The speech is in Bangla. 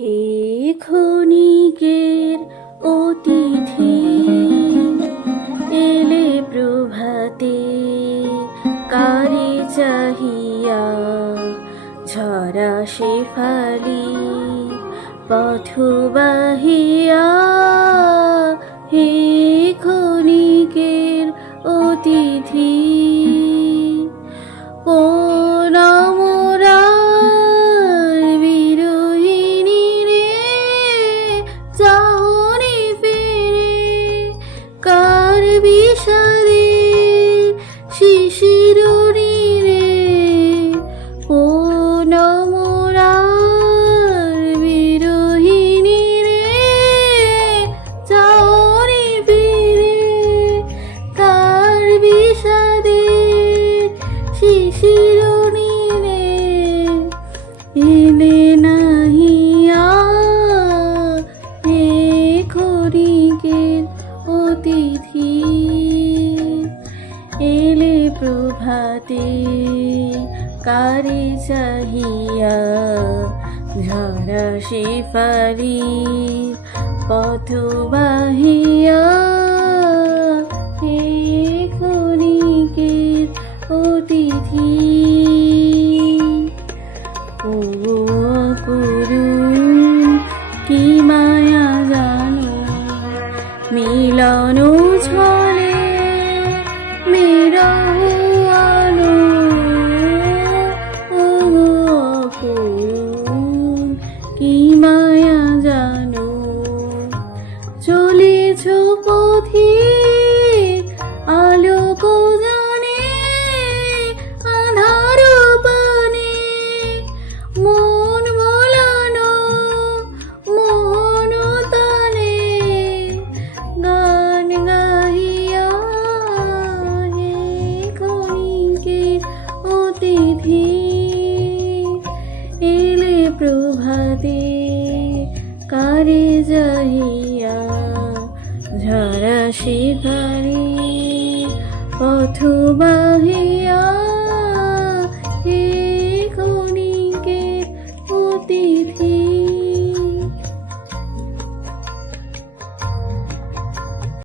হে ক্ষণিকের অতিথি, এলে প্রভাতে কারে চাহিয়া, ঝরা শেফালি পথ বাহিয়া। হে ক্ষণিকের অতিথি, কোন মোরার বিরোহিনী রে, চাহনি ফিরে কার বিষাদে শিশির রে। কোন মোরার বিরোহিনী রে, চাহনি ফিরে কার বিষাদে শিশির রে। এলে নাহিয়া হে ক্ষণিকের অতিথি, এলে প্রভাতে কারে চাহিয়া, ঝরা শেফালি পথ বাহিয়া। হে ক্ষণিকের অতিথি, ও করুণ কি মায়া জানো, মিলন ছলে বিরহ আলো। ও করুণ কি মায়া জানো, চলেছ পথিক আলোক জানে, আধার পানে মন ভোলানো মোহন তালে, গান গাহিয়া। হে ক্ষণিকের অতিথি, এলে প্রভাতে কারে যাহিয়া, ঝরা শেফালি পথ বাহিয়া।